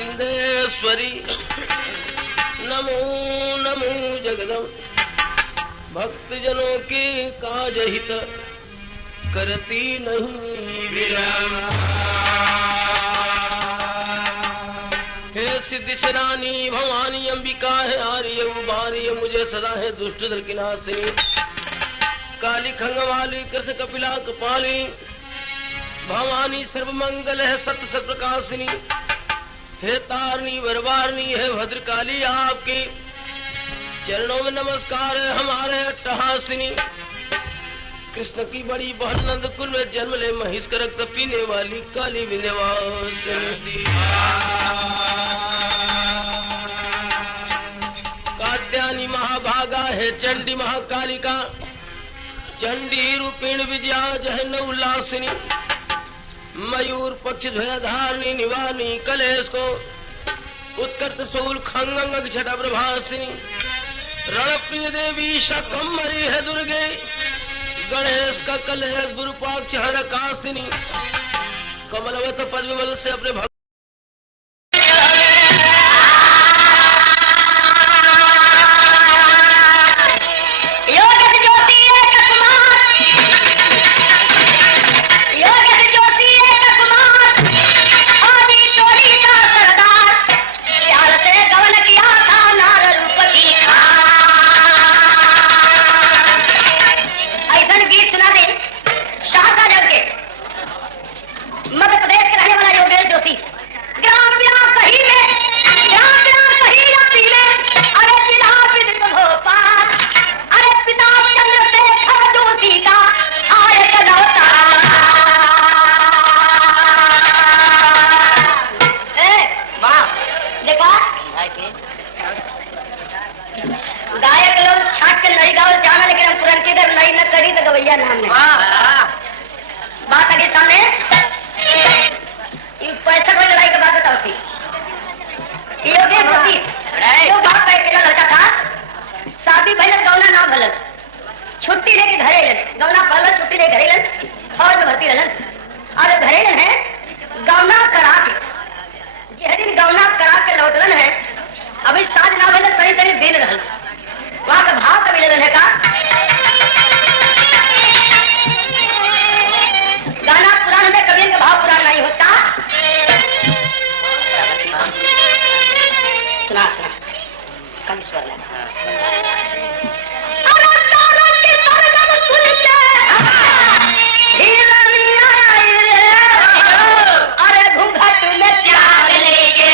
विंदेश्वरी नमो नमो जगदम भक्त जनों की काज हित करती नहीं विराम। हे सिद्धि रानी भवानी अंबिका है आर्य उबार्य मुझे सदा है दुष्ट दल की नाशिनी काली खंग वाली कृष्ण कपिला कपाली भवानी सर्वमंगल है सत्य सत प्रकाशिनी हे तारणी वरवारणी है भद्रकाली आपकी चरणों में नमस्कार है हमारे अट्टहासिनी। कृष्ण की बड़ी बहन नंद कुल में जन्म ले महिष का रक्त पीने वाली काली विंध्यवासिनी कात्यायनी महाभागा है चंडी महाकालिका चंडी रूपिण विजया जय न उल्लासिनी मयूर पक्ष ध्वजधारिणी निवानी कलेश को उत्कर्ष सूल खंग छटा प्रभासिनी रणप्रिय देवी शकम्भरी है दुर्गे गणेश का कलेश गुरुपाक्ष हरकासिनी कमलवत पद्मवल से अपने भक्त बात आगे सामने पैसा कोई लड़ाई की बात बताओ थी यो बाप का अकेला लड़का था शादी भैलन गौना ना भलन छुट्टी लेके घरे लन गौना पढ़लन छुट्टी लेके घरे लन फौज में भर्ती रहलन और घरे लन है गौना करा के जिस दिन गौना करा के लौटलन है अभी शादी ना भैलन तरी तरी दिन रहल वहां का भाव कभी लेलन है का गाना पुराण में कभी का भाव पुराण नहीं होता सुना सुना कम स्वर लेना अरे घूंघट में प्यार लेके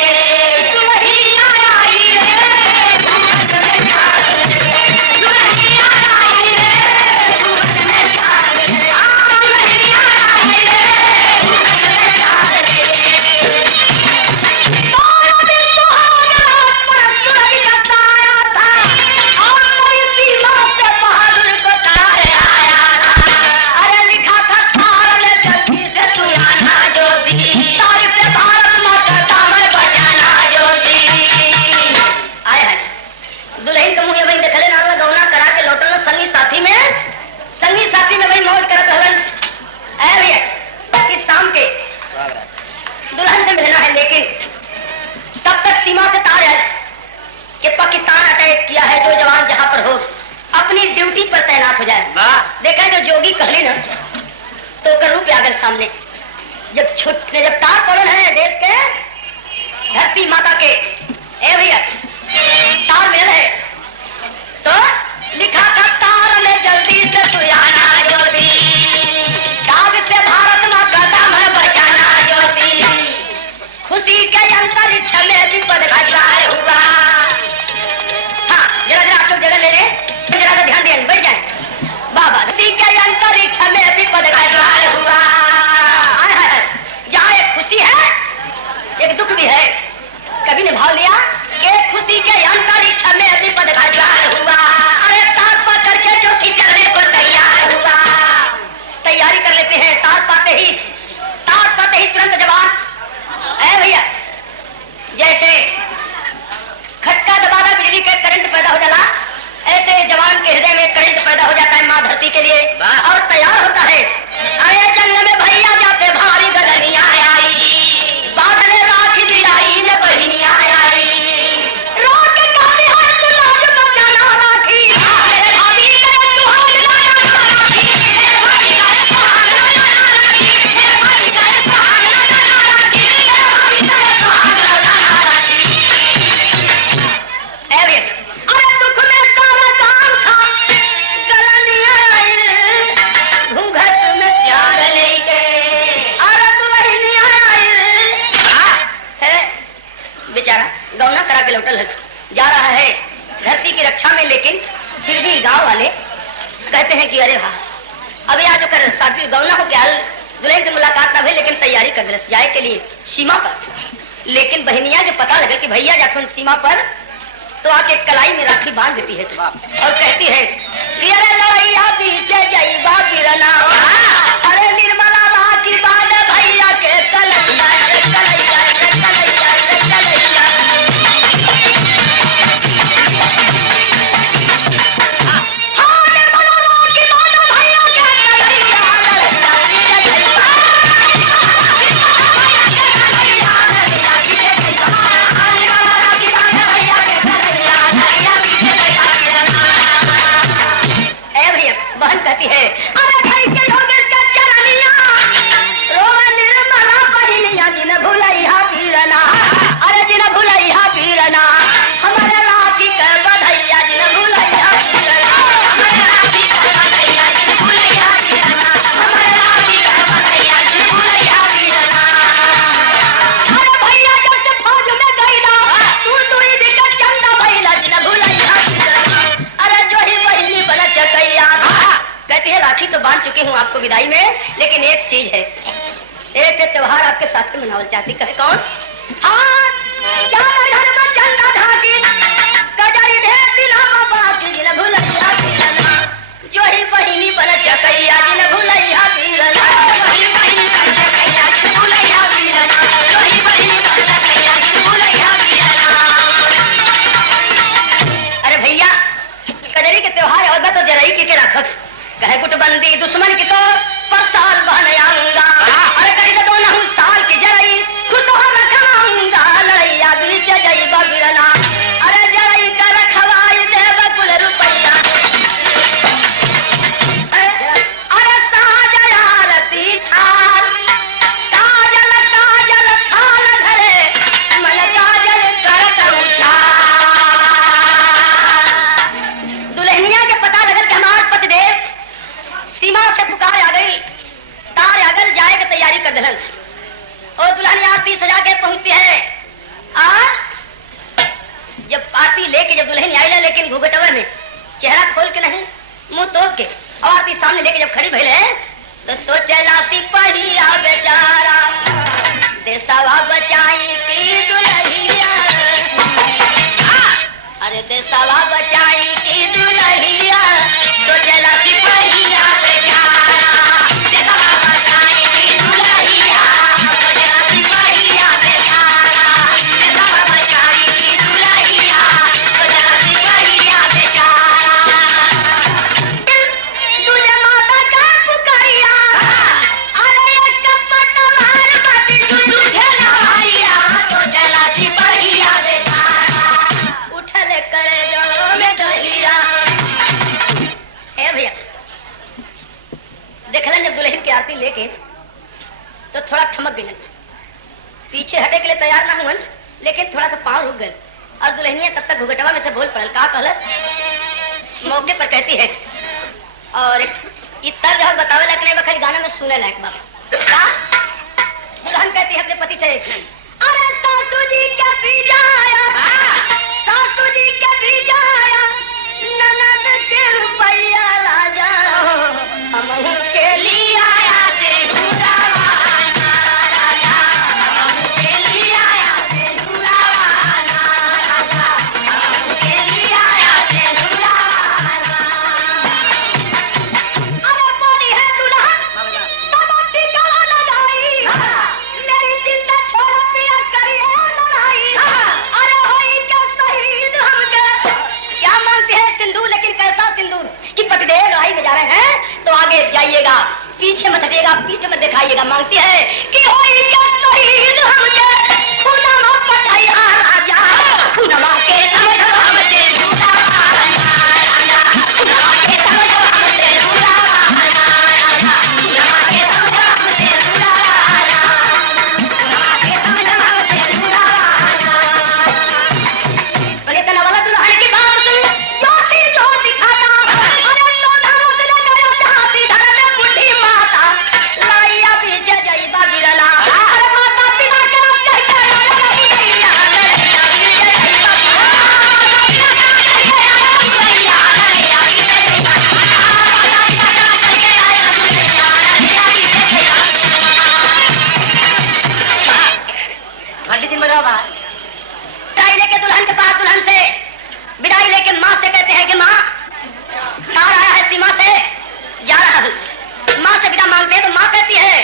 दुल्हन से मिलना है लेकिन तब तक सीमा से तार है कि पाकिस्तान अटैक किया है जो जवान जहां पर हो अपनी ड्यूटी पर तैनात हो जाए। देखा जो जोगी कहली ना तो कर रूप आगर सामने जब तार पड़न है देश के धरती माता के ए भैया तार मेल है तो लिखा था तार में जल्दी से तू आना ज्योति दाग से भारत माँ का दामन बचाना ज्योति खुशी के अंतरिक्ष में विपद घटाए हुआ। हाँ जरा आप लोग जगह ले रहे जरा ध्यान दें बैठ जाए बाबा खुशी के अंतरिक्ष में विपद घटाए हुआ। यहाँ एक खुशी है एक दुख भी है कभी ने भाव लिया कि खुशी के अंतरिक्ष में विपद घटाए हुआ। अरे तार पा करके जो चलने को तैयार हुआ तैयारी कर लेते हैं तार पाते ही तुरंत जवान है भैया जैसे खटका दबाना बिजली के करंट पैदा हो जाला ऐसे जवान के हृदय में करंट पैदा हो जाता है माँ धरती के लिए और तैयार होता है। अरे जंग में भैया जाते भारी गलनियां आई बादले राखी बिड़ाई ने बही बेचारा गौना करा के लौटल जा रहा है धरती की रक्षा में, लेकिन फिर भी गांव वाले कहते हैं कि अरे वाह अब यहाँ जो कर शादी गौना हो क्या दुल्हन से मुलाकात ना हुई, लेकिन तैयारी कर दिलस जाए के लिए सीमा पर। लेकिन बहनिया जब पता लगे कि भैया जाखुन सीमा पर, तो आके कलाई में राखी बांध देती है और कहती है कि अरे लड़ैया बीते जाइबा बिरना, अरे निर्मला राखी बांध भैया के कलैया कलैया कलैया कलैया। कहती है अरे भाई के लोग इसका चरनिया रोवा निर्मला बहिनिया जिन भुलैया बीरना, अरे जिन भुलैया बीरना हमारे लाठी के बधैया जिन भुलैया बीरना, हमारे लाठी के बधैया जिन भुलैया बीरना, हमारे लाठी के बधैया जिन भुलैया बीरना। अरे भैया जब से फौज में गईला तू ही दिक्कत चंदा भैला जिन भुलैया बीरना, अरे जो ही बहिनी बन चकैया। कहती है राखी तो बांध चुकी हूँ आपको विदाई में, लेकिन एक चीज है, एक त्योहार आपके साथ में मनावल चाहती। कहे कौन? हाँ क्या घर में चंदा ढाकी कजरी ढेर दिला बाबा की जिन भुलैया बीरना, जो ही बहिनी बन चकैया जिन भुलैया बीरना, जो ही बहिनी बन चकैया जिन भुलैया बीरना, जो ही बहिनी बन चकैया जिन भुलैया बीरना। अरे भैया कजरी के त्योहार और तो जराई के रखत कहे गुटबंदी दुश्मन की तो पर साल बन आऊंगा, अरे करी तो दोनों हूँ साल की जराई खुद हो रखाऊंगा, लड़ैया बीच जाइबा बिरना, अरे जराई का रखवाई देव कुल रुपैया, अरे साजल आरती थाल काजल काजल थाल धरे मन काजल करत उछाल। दुल्हनिया के पता लगल कि हमार पतिदेव सीमा से पुकार आ गई, तार अगल जाए की तैयारी कर दिलन और दुल्हन आरती सजा के पहुंचती है। जब आरती लेके जब दुल्हन आई, लेकिन घूंघटवा में चेहरा खोल के नहीं मुंह तोप के और आरती सामने लेके जब खड़ी भइल है तो सोचला सिपहिया बेचारा देशवा बचाई की दुल्हनिया, अरे देशवा बचाई की दुल्हनिया, सोचला सिपहिया आरती लेके तो थोड़ा ठमक गए, पीछे हटे के लिए तैयार ना हुए, लेकिन थोड़ा सा पांव रुक गए और दुल्हनिया तब तक घुघटवा में से बोल पड़ल का कहलस मौके पर कहती है और इतना जब बतावे लायक नहीं बखरी गाना में सुने लायक बाबा। दुल्हन कहती है अपने पति से अरे सासू जी क्या बीजाया, सासू जी क्या बीजाया, ननद के रुपया राजा हम के लिए जाइएगा, पीछे मत हटिएगा, पीछे मत दिखाइएगा, मांगती है कि होई क्या शहीद हमके खुदा पठाया राजा, खुदा के समझ हमसे जुदा राजा, खुदा के समझ हमसे जुदा राजा, खुदा के समझ हमसे जुदा राजा, खुदा के समझ हमसे जुदा राजा। बोले तना वाला दुल्हन की बात सुन, जो दिखाता अरे तो धर्म से करो चाहती धर्म बुढ़ी माता लाइया बीच जाइबा बिरना, पंडित जी मजा बाहर विदाई लेके दुल्हन के पास, दुल्हन से विदाई लेके माँ से कहते हैं कि माँ तार आया है सीमा से, जा रहा हूँ। माँ से विदा मांगते हैं तो माँ कहती है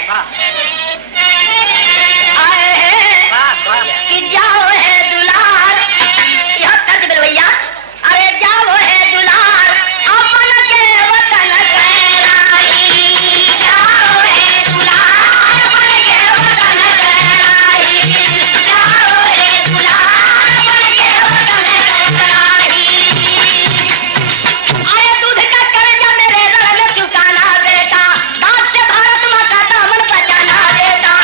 आए हैं कि जाओ है दुलार, यह तर्ज बिलवैया, अरे जाओ है दुलार अपन के वतन कहलाई, जाओ है दुलार अपन के वतन कहलाई, जाओ है दुलार अपन के वतन कहलाई। अरे दूध का कर्जा मेरे रण में चुकाना बेटा, बाप से भारत माँ का दामन बचाना बेटा,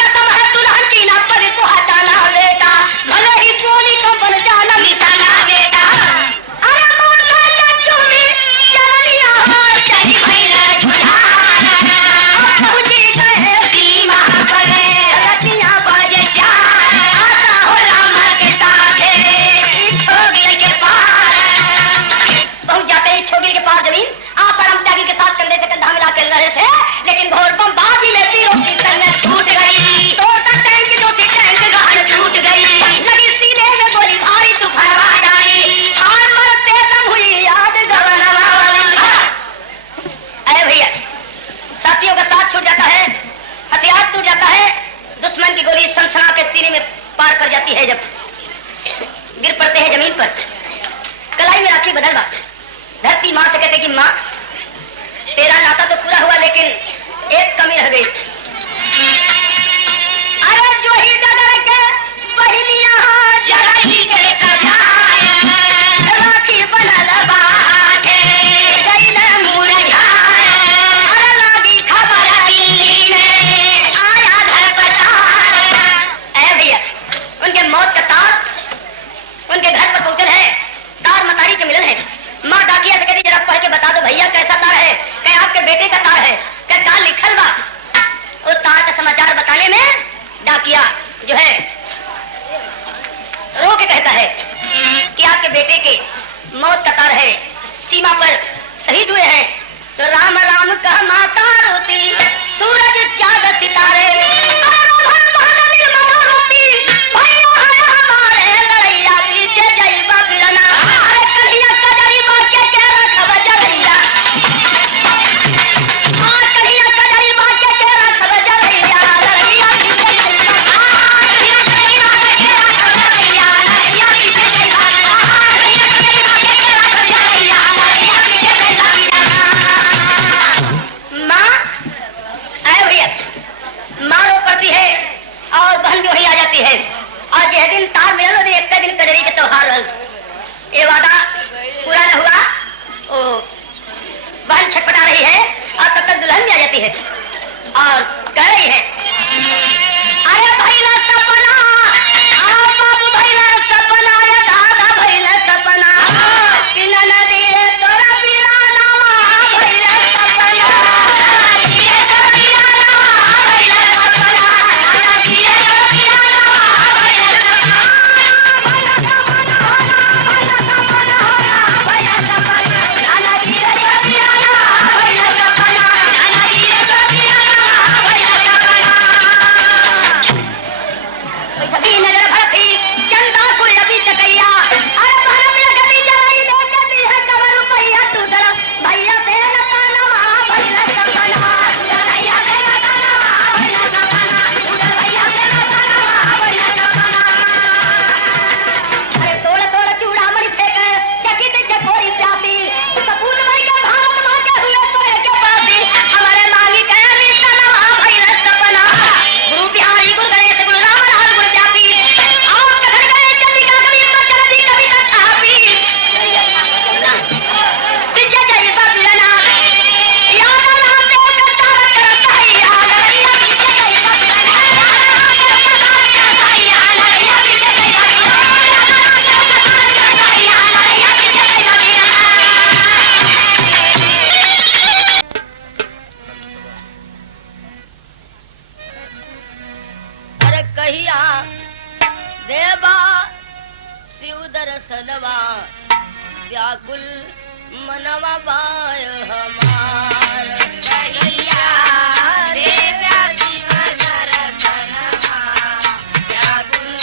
कसम है दुल्हन की ना परी को हटाना बेटा, भले ही बोली को बन जाना मिटाना बेटा। अरे मोटा चाचू भी चलिया चली भैया झुलाना, अब जी कहे सीमा करे रतियां बाजे चार, आता हो राम के साथे छोगिल के पार। पहुंच जाते ही छोगिल के पार जमीन आप परम त्यागी के साथ कंधे से कंधा मिला कर रहे थे, लेकिन घोर बमबाजी में तीरों की तरंग छूट गई, तोड़ता टैंक जो थी टैंक गाड़ छूट गई, लगी सीने में गोली भारी तूफान आ गई, हार मरते दम हुई याद गवनवा वाली। अरे भैया साथियों का साथ छूट जाता है, हथियार टूट जाता है, दुश्मन की गोली सनसना के सीने में पार कर जाती है, जब गिर पड़ते हैं जमीन पर, कलाई में राखी बदल बात। धरती माँ से कहते कि माँ तेरा नाता तो पूरा हुआ लेकिन एक कमी रह गई। अरे जो ही डगर के बहिनिया जरही के कजाए, राखी बनल बाटे गइल मुरझाए, अरे लागी खबर ने आया घर बचाए। ऐ भैया उनके मौत का तार उनके घर पर पहुंचल है, तार मतारी के मिलल है। माँ डाकिया से कहती जरा पढ़ के बता दो भैया कैसा तार है, क्या आपके बेटे का तार है, क्या तार लिखल बा। उस तार का समाचार बताने में डाकिया जो है रो के कहता है कि आपके बेटे के मौत का तार है, सीमा पर शहीद हुए हैं। तो राम राम कह माता रोती, सूरज चाँद सितारे भैया है हमारे लड़ैया पीछे जइबा बिरना, अरे कहिया कजरी बाके के रखब जरैया, कहिया कजरी बाके के रखब जरैया, लड़ैया पीछे जइबा, कहिया कजरी बाके के रखब जरैया, लड़ैया पीछे जइबा, कहिया कजरी बाके के रखब जरैया, लड़ैया पीछे जइबा। माँ आए भैया माँ रो पड़ती है और बहन भी वहीं आ जाती है। आज यह दिन तार मिलल और एक दिन कजरी के त्योहार रहल, ये वादा पूरा न हुआ। ओ बहन छटपटा रही है और तब तक दुल्हन भी आ जाती है और कह रही है अरे भैला सपना, बाबू भैला सपना, या दादा भैला सपना, कि नदी तोरा बिना नावा भैला सपना, ये तोरा बिना नावा भैला सपना, ये तोरा बिना नावा भैला सपना, भैला सपना, भैला सपना, भैला सपना, नदी तोरा बिना नावा भैला सपना, नदी तोरा बिना नावा भैला सपना। कभी नजर भरती चंदा कोई अभी चकैया, अरे भरत लगती जलाई देखती है कबर रुपैया तू डरा, भैया तेरा नकाना भैया सपना, भैया तेरा नकाना भैया सपना, भैया तेरा नकाना भैया सपना। अरे तोड़ तोड़ चूड़ा मरी फेंके चकित चकोरी प्यासी, कपूर भाई के भारत मां के हुए सोए के पासी, हमारे मांगी के रिश्ता नवा भैया सपना, गुरु बिहारी गुरु गणेश गुरु राम राम गुरु जापी, आओ कथन गए जति का कवि मचल दी कवि का आपी, तिजे जय बबलना याद नाम दे करता करता या लड़िया तिजे जय बबलना, या लड़िया तिजे जय बबलना, या लड़िया तिजे जय बबलना। अरे कहिया देवा शिव दर्शनवा, व्याकुल मनवा बाय हमार, कहिया देवा शिव दर्शनवा, व्याकुल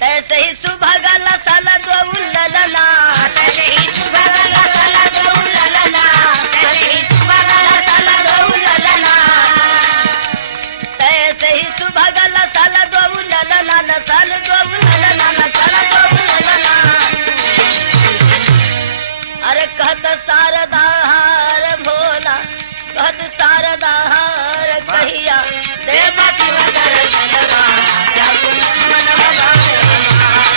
तैसे ही सुभग लसल दो ललना तैसे ही सुभग लसल दो ललना तैसे ही सुभग लसल दो ललना तैसे ही सुभग लसल दो ललना लसल दो ललना लसल दो ललना अरे कहत शारदाहार भोला कहत शारदाहार कहिया देव शिव दर्शनवा जागु मनवा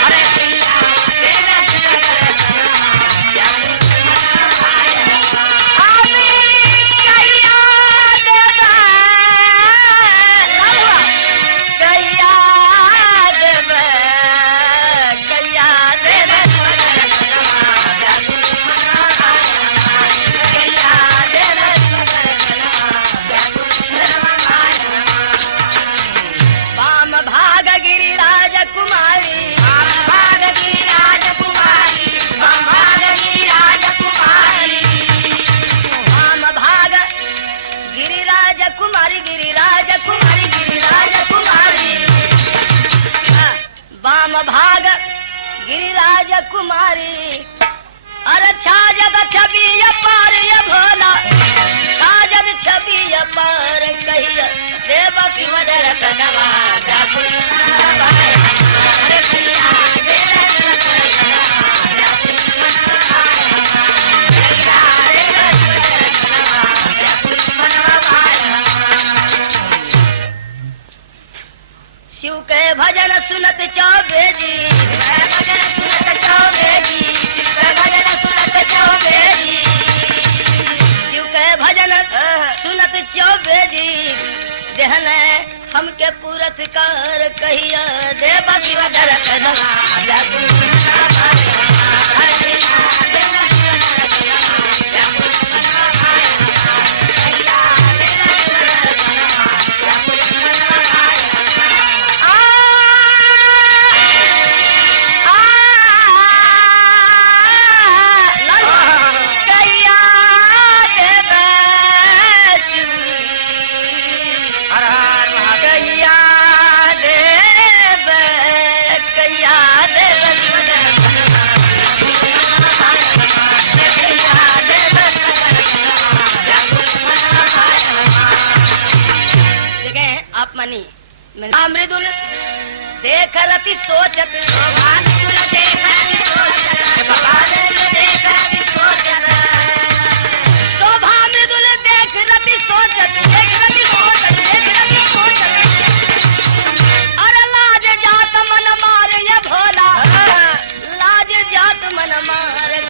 अरे कहिया देव शिव दर्शनवा जागु मनवा आमी कहिया देव लालवा कहिया देव शिव दर्शनवा जागु वाम भाग गिरिराज कुमारी वाम भाग गिरिराज कुमारी वाम भाग गिरिराज कुमारी वाम भाग गिरिराज कुमारी गिरिराज कुमारी गिरिराज कुमारी वाम भाग गिरिराज कुमारी अरे छाजद छवि पार ये भोला छाजद छवि पार कहिया देव शिव दर्शनवा जागु मनवा अरे कहिया देव शिव दर्शनवा जागु मनवा कहिया देव शिव दर्शनवा जागु मनवा शिव के भजन सुनत चौबे जी भजन सुनत चौबे जी भजन सुनत चौबे जी शिव के भजन सुनत चौबे जी देहन हमके पुरस्कार कहिया देव शिव दर्शनवा जागु मनवा कहिया देव शिव दर्शनवा जागु मनवा कहिया देव शिव दर्शनवा जागु मनवा आप मनी मृदुल देख रति सोचत मृदुल देख रति सोचत देख रति सोचत शोभा मृदुल देख रति सोचत